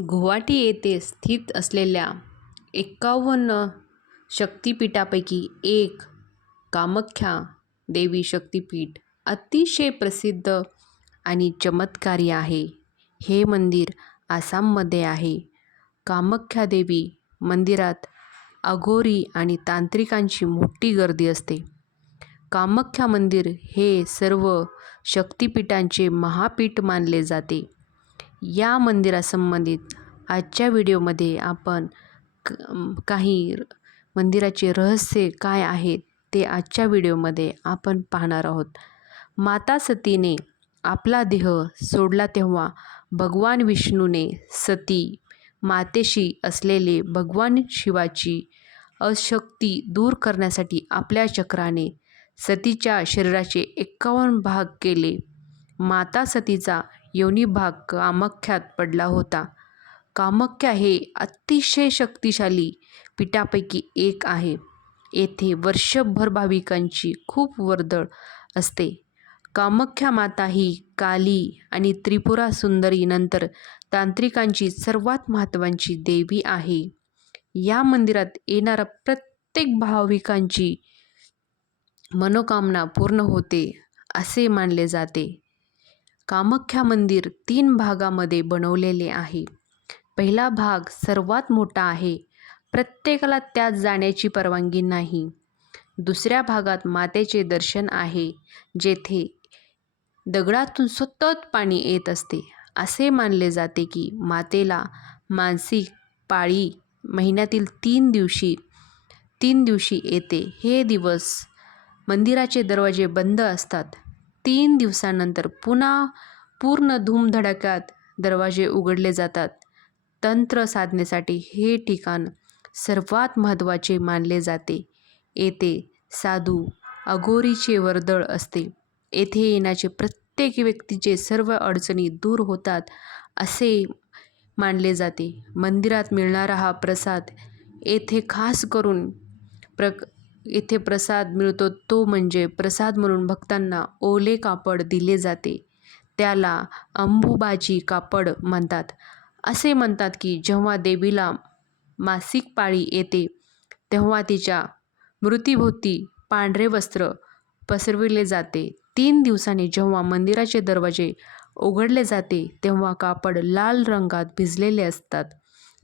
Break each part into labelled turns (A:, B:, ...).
A: गुवाहाटी येथे स्थित असलेल्या एकावन्न शक्तिपीठापैकी एक कामाख्या देवी शक्तिपीठ अतिशय प्रसिद्ध आणि चमत्कारी आहे. हे मंदिर आसाममध्ये आहे. कामाख्या देवी मंदिरात अघोरी आणि तांत्रिकांची मोठी गर्दी असते. कामाख्या मंदिर हे सर्व शक्तिपीठांचे महापीठ मानले जाते. या मंदिरासंबंधित आजच्या व्हिडिओमध्ये आपण काही मंदिराचे रहस्य काय आहेत ते आजच्या व्हिडिओमध्ये आपण पाहणार आहोत. माता सतीने आपला देह सोडला तेव्हा भगवान विष्णूने सती मातेशी असलेले भगवान शिवाची अशक्ती दूर करण्यासाठी आपल्या चक्राने सतीच्या शरीराचे एक्कावन्न भाग केले. माता सतीचा योनिभाग कामाख्यात पडला होता. कामाख्या हे अतिशय शक्तिशाली पीठापैकी एक आहे. येथे वर्षभर भाविकांची खूप वर्दळ असते. कामाख्या माता ही काली आणि त्रिपुरा सुंदरी नंतर तांत्रिकांची सर्वात महत्त्वाची देवी आहे. या मंदिरात येणाऱ्या प्रत्येक भाविकांची मनोकामना पूर्ण होते असे मानले जाते. कामाख्या मंदिर तीन भागामध्ये बनवलेले आहे. पहिला भाग सर्वात मोठा आहे. प्रत्येकाला त्यात जाण्याची परवानगी नाही. दुसऱ्या भागात मातेचे दर्शन आहे जेथे दगडातून सतत पाणी येत असते. असे मानले जाते की मातेला मानसिक पाळी महिन्यातील तीन दिवशी तीन दिवशी येते. हे दिवस मंदिराचे दरवाजे बंद असतात. तीन दिवसानंतर पुन्हा पूर्ण धूमधडाक्यात दरवाजे उघडले जातात. तंत्र साधनेसाठी हे ठिकाण सर्वात महत्त्वाचे मानले जाते. येथे साधू अघोरीचे वर्दळ असते. येथे येण्याचे प्रत्येक व्यक्तीचे सर्व अडचणी दूर होतात असे मानले जाते. मंदिरात मिळणारा हा प्रसाद येथे खास करून प्रक येथे प्रसाद मिळतो तो म्हणजे प्रसाद म्हणून भक्तांना ओले कापड दिले जाते. त्याला अंबुबाजी कापड म्हणतात. असे म्हणतात की जेव्हा देवीला मासिक पाळी येते तेव्हा तिच्या मृतीभोवती पांढरे वस्त्र पसरविले जाते. तीन दिवसांनी जेव्हा मंदिराचे दरवाजे उघडले जाते तेव्हा कापड लाल रंगात भिजलेले असतात.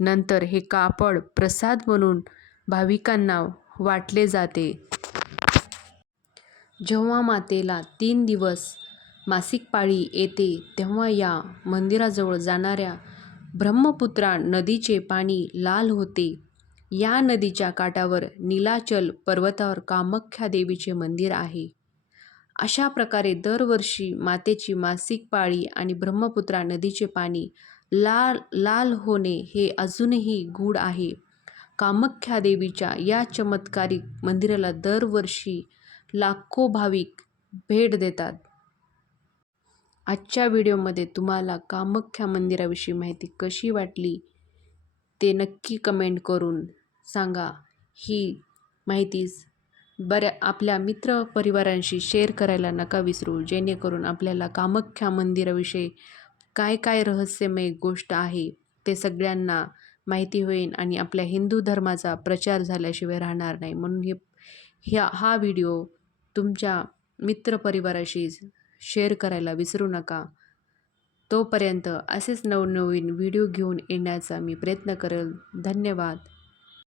A: नंतर हे कापड प्रसाद म्हणून भाविकांना वाटले जाते. जेव्हा मातेला तीन दिवस मासिक पाळी येते तेव्हा या मंदिराजवळ जाणाऱ्या ब्रह्मपुत्रा नदीचे पाणी लाल होते. या नदीच्या काठावर नीलाचल पर्वतावर कामाख्या देवीचे मंदिर आहे. अशा प्रकारे दरवर्षी मातेची मासिक पाळी आणि ब्रह्मपुत्रा नदीचे पाणी लाल होणे हे अजूनही गूढ आहे. कामाख्या देवीच्या या चमत्कारिक मंदिराला दरवर्षी लाखो भाविक भेट देतात. आजच्या व्हिडिओमध्ये तुम्हाला कामाख्या मंदिराविषयी माहिती कशी वाटली ते नक्की कमेंट करून सांगा. ही माहिती आपल्या मित्रपरिवारांशी शेअर करायला नका विसरू जेणेकरून आपल्याला कामाख्या मंदिराविषयी काय काय रहस्यमय गोष्ट आहे ते सगळ्यांना माहिती होईल आणि आपल्या हिंदू धर्माचा प्रचार झाल्याशिवाय राहणार नाही. म्हणून हा व्हिडिओ तुमच्या मित्रपरिवाराशी शेअर करायला विसरू नका. तोपर्यंत असेच नवनवीन व्हिडिओ घेऊन येण्याचा मी प्रयत्न करेल धन्यवाद.